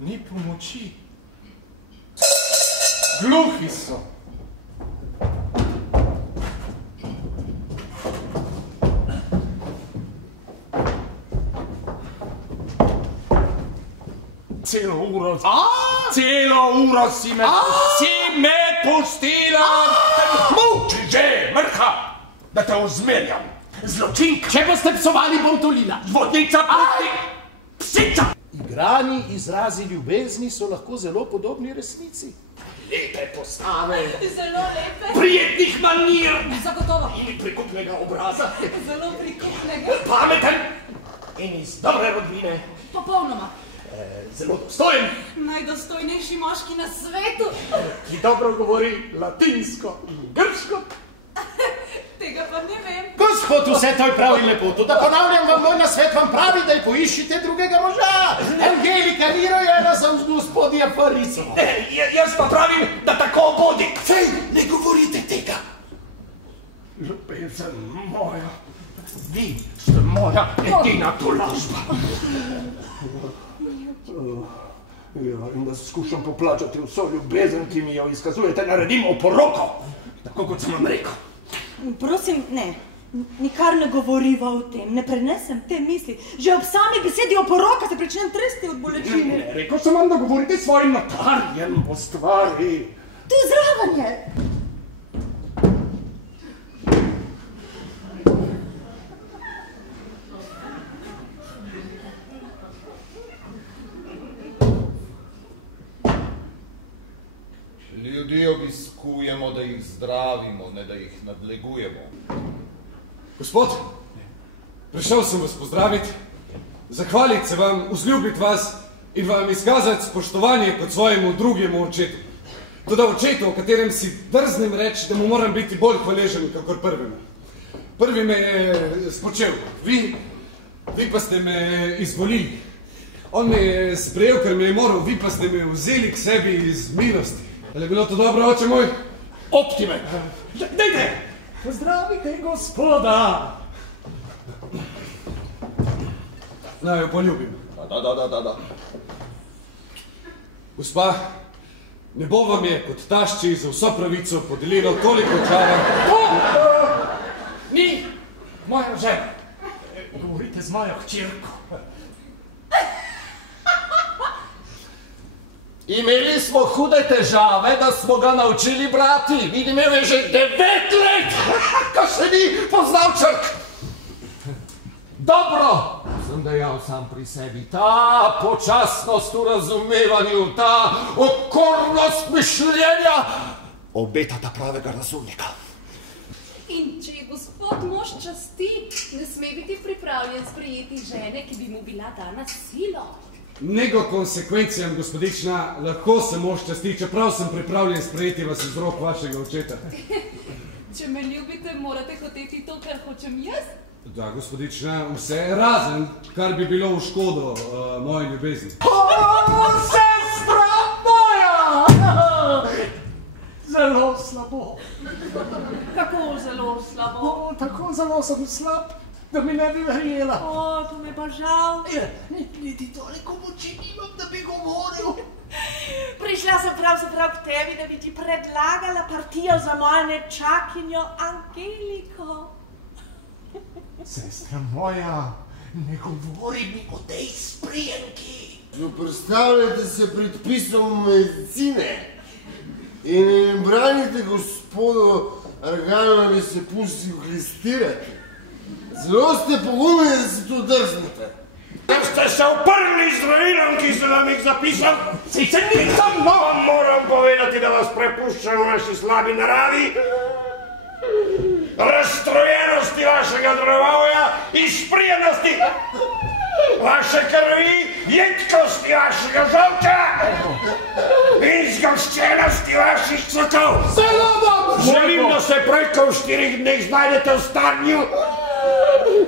Ni pomoči. Gluhi so. Celo uro si me pustila. Molči že, mrha, da te ozmerjam. Zločinka. Če boste psovali, bom tolila. Vodnica pusti. Psica. Igrani izrazi ljubezni so lahko zelo podobni resnici. Lepe postave. Zelo lepe. Prijetnih manir. Zagotovo. In prikupnega obraza. Zelo prikupnega. Pameten. In iz dobre rodbine. Popolnoma. Zelo dostojen. Najdostojnejši moški na svetu. Ki dobro govori latinsko in grško. Tega pa ne vem. Gospod, vse to je prav in lepo. Toda ponavljam vam, moj nasvet vam pravi, da poiščite drugega moža. Angelika ni rojena za gospodja Farico. Jaz pa pravim, da tako bodi. Fej, ne govorite tega. Ljubezen moja, vi ste moja edina tolažba. In da skušam poplačati vso ljubezen, ki mi jo izkazujete, naredimo poroko, tako kot sem vam rekel. Prosim, ne. Nikar ne govoriva o tem, ne prenesem te misli. Že ob sami besedi o poroka se pričnem tresti od bolečine. Ne, rekel sem vam, da govorite svojim notarjem o stvari. Tu zraven je. Ljudi obiskujemo, da jih zdravimo, ne da jih nadlegujemo. Gospod, prišel sem vas pozdraviti, zahvaliti se vam, vzljubiti vas in vam izkazati spoštovanje kot svojemu drugemu očetu. Toda očetu, o katerem si drznem reči, da mu moram biti bolj hvaležen, kakor prvemu. Prvi me je spočel, vi pa ste me izvolili. On me je sprejel, ker me je moral, vi pa ste me vzeli k sebi iz milosti. Ali je bilo to dobro, oče moj? Optime! Dajte! Pozdravite gospoda! Naj jo poljubim. Da. Gospa, nebo vam je kot tašči za vso pravico podelilo toliko čara. Ni moja žena. Govorite z mojo hčerko. Imeli smo hude težave, da smo ga naučili brati. Vidim, je že 9 let, ko še ni poznal črk. Dobro, sem dejal sam pri sebi, ta počasnost v razumevanju, ta okornost mišljenja obetata pravega razumnika. In če je gospod mož časti, ne sme biti pripravljen sprejeti žene, ki bi mu bila dana silo. Nego konsekvencijam, gospodična, lahko se mož časti, čeprav sem pripravljen sprejeti vas iz rok vašega očeta. Če me ljubite, morate hoteti to, kar hočem jaz. Da, gospodična, vse razen, kar bi bilo v škodo moje ljubezni. Sestra moja! Zelo slabo. Kako zelo slabo? Tako zelo sem slab, da mi ne bi verjela. To mi pa žal. Niti toliko moči nimam, da bi govoril. Prišla sem prav k tebi, da bi ti predlagala partijo za mojo nečakinjo Angeliko. Sestra moja, ne govori mi o tej sprijenki. Predstavljate se predpisom medicine in branite gospodu Argano, da bi se pustil klistirati. Zelo ste pogumni, da se to drznete. Ker ste se uprli zdravilom, ki ste nam jih zapisal, sicer nisem, no vam moram povedati, da vas prepuščam v vaši slabi naravi, razstrojenosti vašega drevovja, izprijenosti vaše krvi, jedkosti vašega žolča in zgoščenosti vaših cvetov. Zelo dobro! Želim, da se prej ko v 4 dneh znajdete v stanju,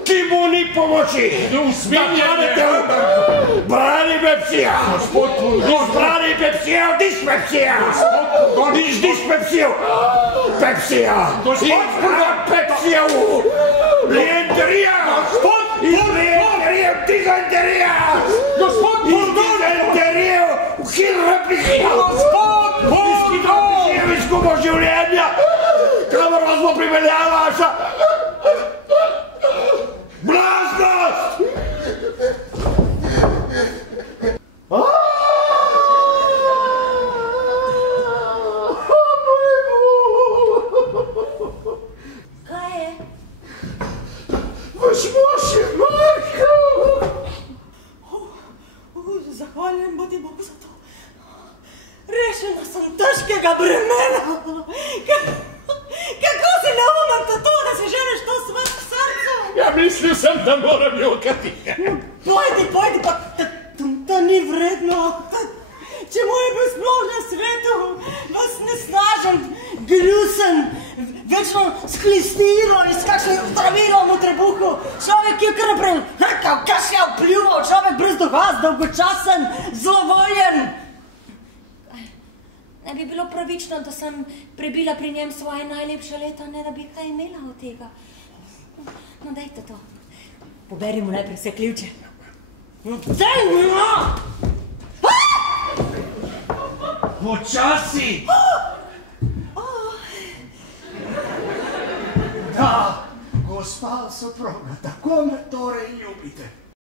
ki mu ni pomoči. Da padete v brani pepsija. Iz brani pepsija v dispepsija. Iz dispepsija v pepsija. Iz pepsija v lienterija. Iz lienterija v dizanterija. Iz dizanterija Mihija! Gospod, Mihija, izgubo življenja! Kamor vas bo pripeljala vaša blaznost! Kaj je? Vaš mož je mrtev! Zahvaljujem bodi Bogu za to. Rešena sem težkega bremena. Kako si neumen to, da si želiš to smrt v srcu? Ja, mislil sem, da moram jokati. Pojdi, pa to ni vredno. Čemu je bil sploh na svetu? Vas nesnažen, glusen, večno sklistiran in s kakšnim zdravilom v trebuhu. Človek, ki je kar naprej hrkal, kašljal, pljuval, človek brez duha, dolgočasen, zlovoljen. Ne bi bilo pravično, da sem prebila pri njem svoje najlepše leta, ne da bi kaj imela od tega. No, dajte to. Poberi mu najprej vse ključe. No, daj mi, no! Počasi! Da, gospa soproga, tako me torej ljubite.